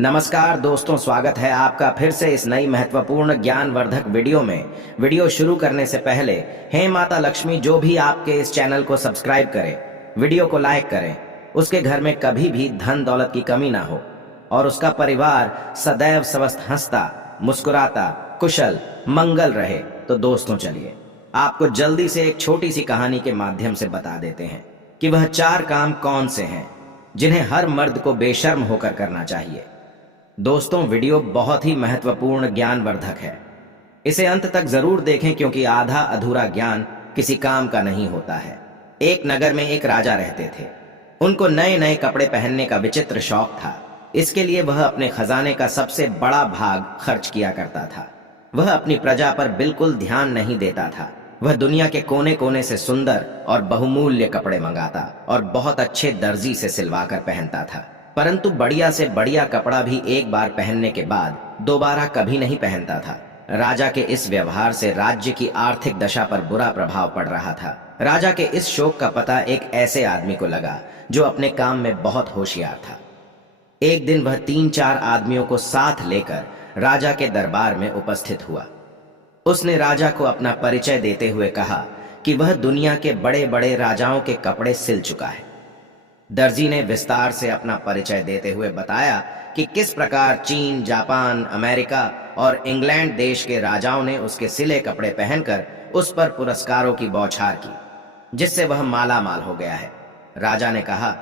नमस्कार दोस्तों, स्वागत है आपका फिर से इस नई महत्वपूर्ण ज्ञानवर्धक वीडियो में। वीडियो शुरू करने से पहले हे माता लक्ष्मी जो भी आपके इस चैनल को सब्सक्राइब करे, वीडियो को लाइक करें, उसके घर में कभी भी धन दौलत की कमी ना हो और उसका परिवार सदैव स्वस्थ हंसता मुस्कुराता कुशल मंगल रहे। तो दोस्तों चलिए आपको जल्दी से एक छोटी सी कहानी के माध्यम से बता देते हैं कि वह 4 काम कौन से हैं जिन्हें हर मर्द को बेशर्म होकर करना चाहिए। दोस्तों वीडियो बहुत ही महत्वपूर्ण ज्ञानवर्धक है, इसे अंत तक जरूर देखें क्योंकि आधा अधूरा ज्ञान किसी काम का नहीं होता है। एक नगर में एक राजा रहते थे। उनको नए नए कपड़े पहनने का विचित्र शौक था। इसके लिए वह अपने खजाने का सबसे बड़ा भाग खर्च किया करता था। वह अपनी प्रजा पर बिल्कुल ध्यान नहीं देता था। वह दुनिया के कोने कोने से सुंदर और बहुमूल्य कपड़े मंगाता और बहुत अच्छे दर्जी से सिलवा कर पहनता था, परंतु बढ़िया से बढ़िया कपड़ा भी एक बार पहनने के बाद दोबारा कभी नहीं पहनता था। राजा के इस व्यवहार से राज्य की आर्थिक दशा पर बुरा प्रभाव पड़ रहा था। राजा के इस शौक का पता एक ऐसे आदमी को लगा जो अपने काम में बहुत होशियार था। एक दिन वह 3-4 आदमियों को साथ लेकर राजा के दरबार में उपस्थित हुआ। उसने राजा को अपना परिचय देते हुए कहा कि वह दुनिया के बड़े बड़े राजाओं के कपड़े सिल चुका है। दर्जी ने विस्तार से अपना परिचय देते हुए बताया कि किस प्रकार चीन, जापान, अमेरिका और इंग्लैंड देश के राजाओं ने उसके सिले कपड़े पहनकर उस पर पुरस्कारों की बौछार की, जिससे वह माला माल हो गया है। राजा ने कहा,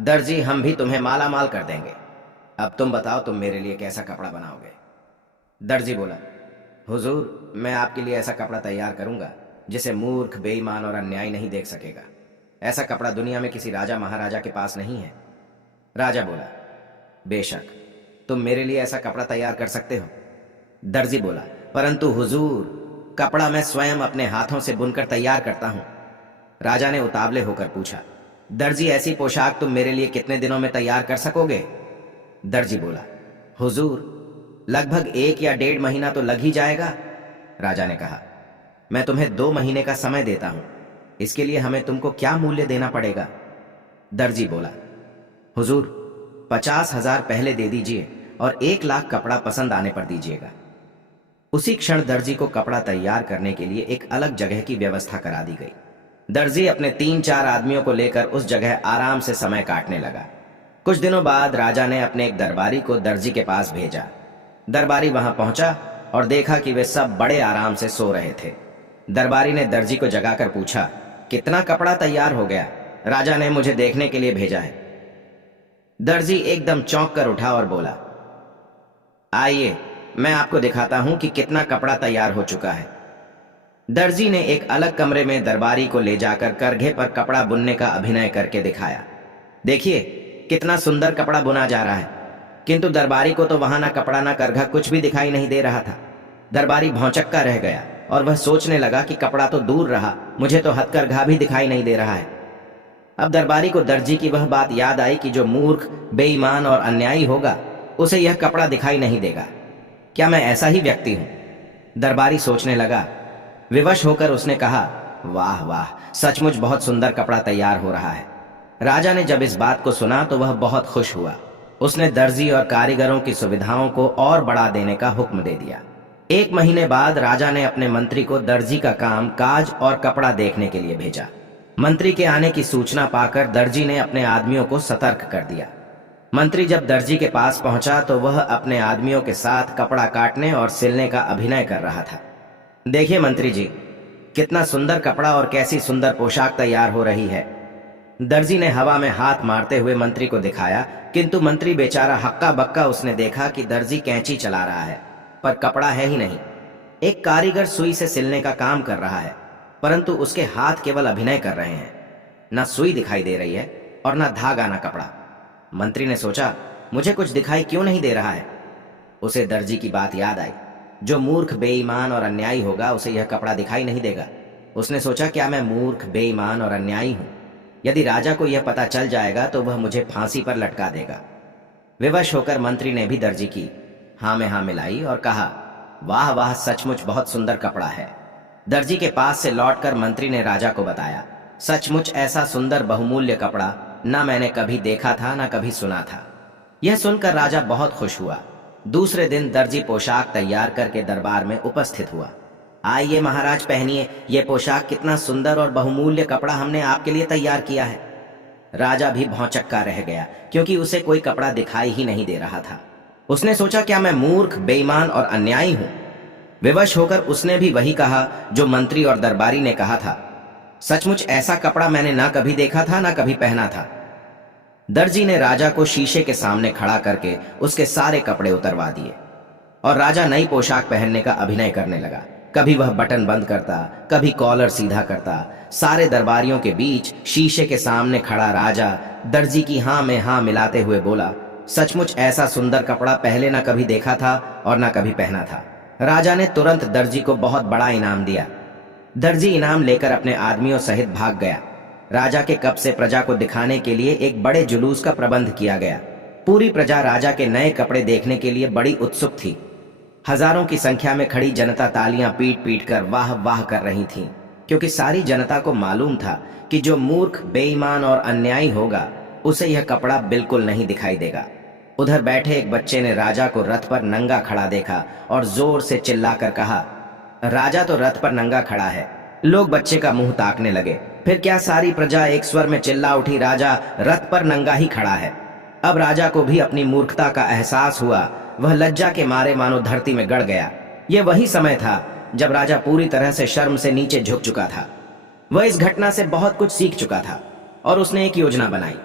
दर्जी हम भी तुम्हें माला माल कर देंगे। अब तुम बताओ तुम मेरे लिए कैसा कपड़ा बनाओगे। दर्जी बोला, हुजूर मैं आपके लिए ऐसा कपड़ा तैयार करूंगा जिसे मूर्ख, बेईमान और अन्यायी नहीं देख सकेगा। ऐसा कपड़ा दुनिया में किसी राजा महाराजा के पास नहीं है। राजा बोला, बेशक तुम मेरे लिए ऐसा कपड़ा तैयार कर सकते हो। दर्जी बोला, परंतु हुजूर कपड़ा मैं स्वयं अपने हाथों से बुनकर तैयार करता हूं। राजा ने उतावले होकर पूछा, दर्जी ऐसी पोशाक तुम मेरे लिए कितने दिनों में तैयार कर सकोगे। दर्जी बोला, हुजूर लगभग 1 या 1.5 महीना तो लग ही जाएगा। राजा ने कहा, मैं तुम्हें 2 महीने का समय देता हूं, इसके लिए हमें तुमको क्या मूल्य देना पड़ेगा। दर्जी बोला, हुजूर 50,000 पहले दे दीजिए और 1 लाख कपड़ा पसंद आने पर दीजिएगा। उसी क्षण दर्जी को कपड़ा तैयार करने के लिए एक अलग जगह की व्यवस्था करा दी गई। दर्जी अपने 3-4 आदमियों को लेकर उस जगह आराम से समय काटने लगा। कुछ दिनों बाद राजा ने अपने एक दरबारी को दर्जी के पास भेजा। दरबारी वहां पहुंचा और देखा कि वे सब बड़े आराम से सो रहे थे। दरबारी ने दर्जी को जगाकर पूछा, कितना कपड़ा तैयार हो गया? राजा ने मुझे देखने के लिए भेजा है। दर्जी एकदम चौंक कर उठा और बोला, आइए मैं आपको दिखाता हूं कि कितना कपड़ा तैयार हो चुका है। दर्जी ने एक अलग कमरे में दरबारी को ले जाकर करघे पर कपड़ा बुनने का अभिनय करके दिखाया। देखिए कितना सुंदर कपड़ा बुना जा रहा है। किंतु दरबारी को तो वहां ना कपड़ा ना करघा कुछ भी दिखाई नहीं दे रहा था। दरबारी भौंचक्का रह गया और वह सोचने लगा कि कपड़ा तो दूर रहा, मुझे तो हथकरघा भी दिखाई नहीं दे रहा है। अब दरबारी को दर्जी की वह बात याद आई कि जो मूर्ख, बेईमान और अन्यायी होगा उसे यह कपड़ा दिखाई नहीं देगा। क्या मैं ऐसा ही व्यक्ति हूं? दरबारी सोचने लगा। विवश होकर उसने कहा, वाह वाह, सचमुच बहुत सुंदर कपड़ा तैयार हो रहा है। राजा ने जब इस बात को सुना तो वह बहुत खुश हुआ। उसने दर्जी और कारीगरों की सुविधाओं को और बढ़ा देने का हुक्म दे दिया। 1 महीने बाद राजा ने अपने मंत्री को दर्जी का काम काज और कपड़ा देखने के लिए भेजा। मंत्री के आने की सूचना पाकर दर्जी ने अपने आदमियों को सतर्क कर दिया। मंत्री जब दर्जी के पास पहुंचा तो वह अपने आदमियों के साथ कपड़ा काटने और सिलने का अभिनय कर रहा था। देखिए मंत्री जी, कितना सुंदर कपड़ा और कैसी सुंदर पोशाक तैयार हो रही है। दर्जी ने हवा में हाथ मारते हुए मंत्री को दिखाया, किंतु मंत्री बेचारा हक्का बक्का उसने देखा कि दर्जी कैंची चला रहा है पर कपड़ा है ही नहीं। एक कारीगर सुई से सिलने का काम कर रहा है, परंतु उसके हाथ केवल अभिनय कर रहे हैं। ना सुई दिखाई दे रही है और ना धागा ना कपड़ा। मंत्री ने सोचा, मुझे कुछ दिखाई क्यों नहीं दे रहा है। उसे दर्जी की बात याद आई, जो मूर्ख, बेईमान और अन्यायी होगा उसे यह कपड़ा दिखाई नहीं देगा। उसने सोचा, क्या मैं मूर्ख, बेईमान और अन्यायी हूं? यदि राजा को यह पता चल जाएगा तो वह मुझे फांसी पर लटका देगा। विवश होकर मंत्री ने भी दर्जी की हाँ में हाँ मिलाई और कहा, वाह वाह, सचमुच बहुत सुंदर कपड़ा है। दर्जी के पास से लौटकर मंत्री ने राजा को बताया, सचमुच ऐसा सुंदर बहुमूल्य कपड़ा ना मैंने कभी देखा था ना कभी सुना था। यह सुनकर राजा बहुत खुश हुआ। दूसरे दिन दर्जी पोशाक तैयार करके दरबार में उपस्थित हुआ। आइए महाराज, पहनिए, यह पोशाक कितना सुंदर और बहुमूल्य कपड़ा हमने आपके लिए तैयार किया है। राजा भी भौंचक्का रह गया, क्योंकि उसे कोई कपड़ा दिखाई ही नहीं दे रहा था। उसने सोचा, क्या मैं मूर्ख, बेईमान और अन्यायी हूं? विवश होकर उसने भी वही कहा जो मंत्री और दरबारी ने कहा था। सचमुच ऐसा कपड़ा मैंने ना कभी देखा था, ना कभी पहना था। दर्जी ने राजा को शीशे के सामने खड़ा करके उसके सारे कपड़े उतरवा दिए और राजा नई पोशाक पहनने का अभिनय करने लगा। कभी वह बटन बंद करता, कभी कॉलर सीधा करता। सारे दरबारियों के बीच शीशे के सामने खड़ा राजा दर्जी की हां में हां मिलाते हुए बोला, सचमुच ऐसा सुंदर कपड़ा पहले ना कभी देखा था और ना कभी पहना था। राजा ने तुरंत दर्जी को बहुत बड़ा इनाम दिया। दर्जी इनाम लेकर अपने आदमियों सहित भाग गया। राजा के कब्ज से प्रजा को दिखाने के लिए एक बड़े जुलूस का प्रबंध किया गया। पूरी प्रजा राजा के नए कपड़े देखने के लिए बड़ी उत्सुक थी। हजारों की संख्या में खड़ी जनता तालियां पीट पीट कर वाह वाह कर रही थी, क्योंकि सारी जनता को मालूम था कि जो मूर्ख, बेईमान और अन्यायी होगा उसे यह कपड़ा बिल्कुल नहीं दिखाई देगा। उधर बैठे एक बच्चे ने राजा को रथ पर नंगा खड़ा देखा और जोर से चिल्लाकर कहा, राजा तो रथ पर नंगा खड़ा है। लोग बच्चे का मुंह ताकने लगे। फिर क्या सारी प्रजा एक स्वर में चिल्ला उठी, राजा रथ पर नंगा ही खड़ा है। अब राजा को भी अपनी मूर्खता का एहसास हुआ। वह लज्जा के मारे मानो धरती में गड़ गया। यह वही समय था जब राजा पूरी तरह से शर्म से नीचे झुक चुका था। वह इस घटना से बहुत कुछ सीख चुका था और उसने एक योजना बनाई।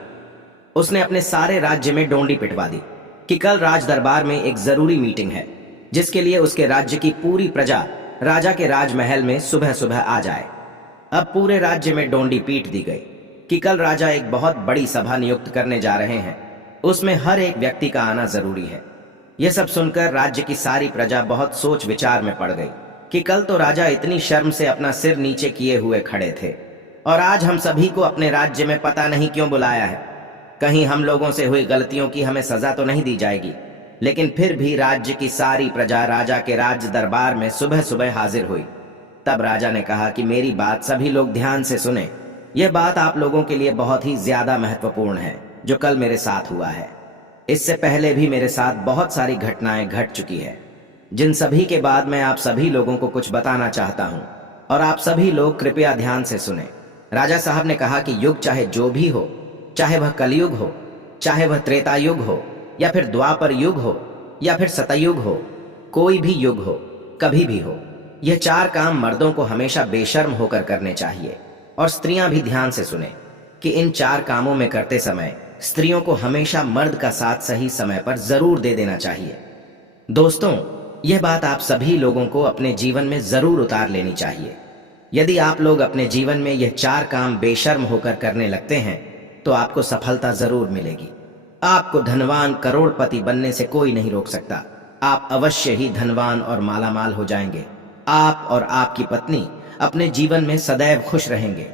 उसने अपने सारे राज्य में डोंडी पिटवा दी कि कल राज दरबार में एक जरूरी मीटिंग है, जिसके लिए उसके राज्य की पूरी प्रजा राजा के राजमहल में सुबह सुबह आ जाए। अब पूरे राज्य में डोंडी पीट दी गई कि कल राजा एक बहुत बड़ी सभा नियुक्त करने जा रहे हैं। उसमें हर एक व्यक्ति का आना जरूरी है। यह सब सुनकर राज्य की सारी प्रजा बहुत सोच विचार में पड़ गई कि कल तो राजा इतनी शर्म से अपना सिर नीचे किए हुए खड़े थे और आज हम सभी को अपने राज्य में पता नहीं क्यों बुलाया है। कहीं हम लोगों से हुई गलतियों की हमें सजा तो नहीं दी जाएगी। लेकिन फिर भी राज्य की सारी प्रजा राजा के राज दरबार में सुबह सुबह हाजिर हुई। तब राजा ने कहा कि मेरी बात सभी लोग ध्यान से सुने। यह बात आप लोगों के लिए बहुत ही ज्यादा महत्वपूर्ण है जो कल मेरे साथ हुआ है। इससे पहले भी मेरे साथ बहुत सारी घटनाएं घट चुकी है, जिन सभी के बाद मैं आप सभी लोगों को कुछ बताना चाहता हूं और आप सभी लोग कृपया ध्यान से सुने। राजा साहब ने कहा कि युग चाहे जो भी हो, चाहे वह कलयुग हो, चाहे वह त्रेता युग हो, या फिर द्वापर युग हो, या फिर सतयुग हो, कोई भी युग हो, कभी भी हो, यह चार काम मर्दों को हमेशा बेशर्म होकर करने चाहिए। और स्त्रियां भी ध्यान से सुने कि इन चार कामों में करते समय स्त्रियों को हमेशा मर्द का साथ सही समय पर जरूर दे देना चाहिए। दोस्तों, यह बात आप सभी लोगों को अपने जीवन में जरूर उतार लेनी चाहिए। यदि आप लोग अपने जीवन में यह चार काम बेशर्म होकर करने लगते हैं तो आपको सफलता जरूर मिलेगी। आपको धनवान, करोड़पति बनने से कोई नहीं रोक सकता। आप अवश्य ही धनवान और मालामाल हो जाएंगे। आप और आपकी पत्नी अपने जीवन में सदैव खुश रहेंगे।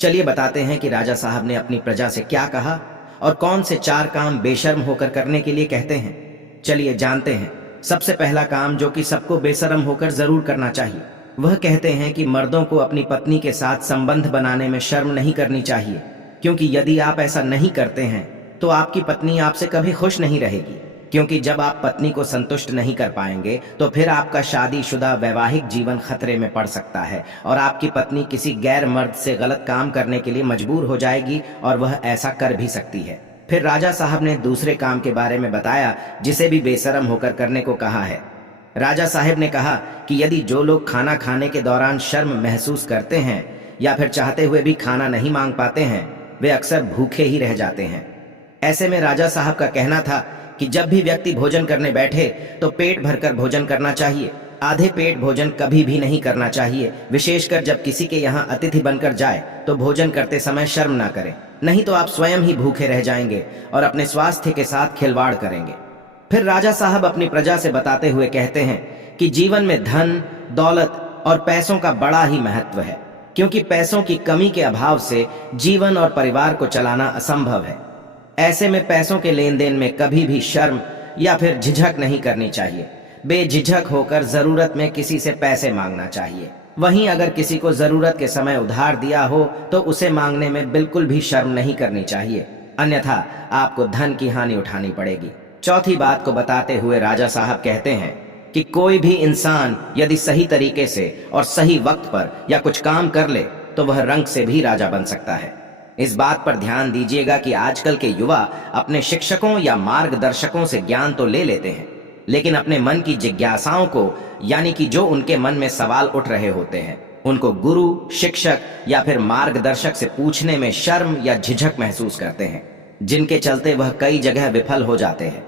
चलिए बताते हैं कि राजा साहब ने अपनी प्रजा से क्या कहा और कौन से चार काम बेशर्म होकर करने के लिए कहते हैं। चलिए जानते हैं। सबसे पहला काम जो कि सबको बेशर्म होकर जरूर करना चाहिए, वह कहते हैं कि मर्दों को अपनी पत्नी के साथ संबंध बनाने में शर्म नहीं करनी चाहिए, क्योंकि यदि आप ऐसा नहीं करते हैं तो आपकी पत्नी आपसे कभी खुश नहीं रहेगी। क्योंकि जब आप पत्नी को संतुष्ट नहीं कर पाएंगे तो फिर आपका शादीशुदा वैवाहिक जीवन खतरे में पड़ सकता है और आपकी पत्नी किसी गैर मर्द से गलत काम करने के लिए मजबूर हो जाएगी और वह ऐसा कर भी सकती है। फिर राजा साहब ने दूसरे काम के बारे में बताया जिसे भी बेशर्म होकर करने को कहा है। राजा साहब ने कहा कि यदि जो लोग खाना खाने के दौरान शर्म महसूस करते हैं या फिर चाहते हुए भी खाना नहीं मांग पाते हैं, वे अक्सर भूखे ही रह जाते हैं। ऐसे में राजा साहब का कहना था कि जब भी व्यक्ति भोजन करने बैठे तो पेट भरकर भोजन करना चाहिए। आधे पेट भोजन कभी भी नहीं करना चाहिए। विशेषकर जब किसी के यहाँ अतिथि बनकर जाए तो भोजन करते समय शर्म ना करें, नहीं तो आप स्वयं ही भूखे रह जाएंगे और अपने स्वास्थ्य के साथ खिलवाड़ करेंगे। फिर राजा साहब अपनी प्रजा से बताते हुए कहते हैं कि जीवन में धन, दौलत और पैसों का बड़ा ही महत्व है, क्योंकि पैसों की कमी के अभाव से जीवन और परिवार को चलाना असंभव है। ऐसे में पैसों के लेन देन में कभी भी शर्म या फिर झिझक नहीं करनी चाहिए। बेझिझक होकर जरूरत में किसी से पैसे मांगना चाहिए। वहीं अगर किसी को जरूरत के समय उधार दिया हो तो उसे मांगने में बिल्कुल भी शर्म नहीं करनी चाहिए। अन्यथा आपको धन की हानि उठानी पड़ेगी। चौथी बात को बताते हुए राजा साहब कहते हैं कि कोई भी इंसान यदि सही तरीके से और सही वक्त पर या कुछ काम कर ले तो वह रंक से भी राजा बन सकता है। इस बात पर ध्यान दीजिएगा कि आजकल के युवा अपने शिक्षकों या मार्गदर्शकों से ज्ञान तो ले लेते हैं, लेकिन अपने मन की जिज्ञासाओं को, यानी कि जो उनके मन में सवाल उठ रहे होते हैं, उनको गुरु, शिक्षक या फिर मार्गदर्शक से पूछने में शर्म या झिझक महसूस करते हैं, जिनके चलते वह कई जगह विफल हो जाते हैं।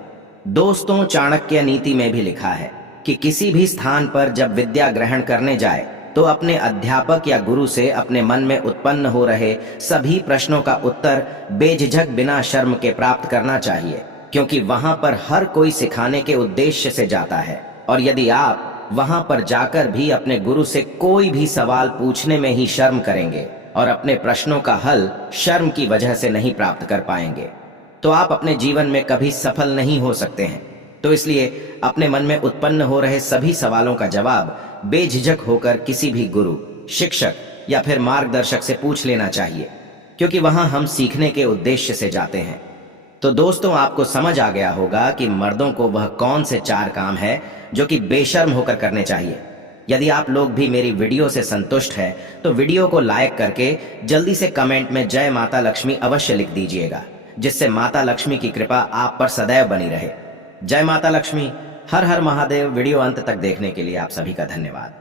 दोस्तों, चाणक्य नीति में भी लिखा है कि किसी भी स्थान पर जब विद्या ग्रहण करने जाए तो अपने अध्यापक या गुरु से अपने मन में उत्पन्न हो रहे सभी प्रश्नों का उत्तर बेझिझक बिना शर्म के प्राप्त करना चाहिए, क्योंकि वहां पर हर कोई सिखाने के उद्देश्य से जाता है। और यदि आप वहां पर जाकर भी अपने गुरु से कोई भी सवाल पूछने में ही शर्म करेंगे और अपने प्रश्नों का हल शर्म की वजह से नहीं प्राप्त कर पाएंगे, तो आप अपने जीवन में कभी सफल नहीं हो सकते हैं। तो इसलिए अपने मन में उत्पन्न हो रहे सभी सवालों का जवाब बेझिझक होकर किसी भी गुरु, शिक्षक या फिर मार्गदर्शक से पूछ लेना चाहिए, क्योंकि वहां हम सीखने के उद्देश्य से जाते हैं। तो दोस्तों, आपको समझ आ गया होगा कि मर्दों को वह कौन से 4 काम है जो कि बेशर्म होकर करने चाहिए। यदि आप लोग भी मेरी वीडियो से संतुष्ट हैं तो वीडियो को लाइक करके जल्दी से कमेंट में जय माता लक्ष्मी अवश्य लिख दीजिएगा, जिससे माता लक्ष्मी की कृपा आप पर सदैव बनी रहे। जय माता लक्ष्मी। हर हर महादेव। वीडियो अंत तक देखने के लिए आप सभी का धन्यवाद।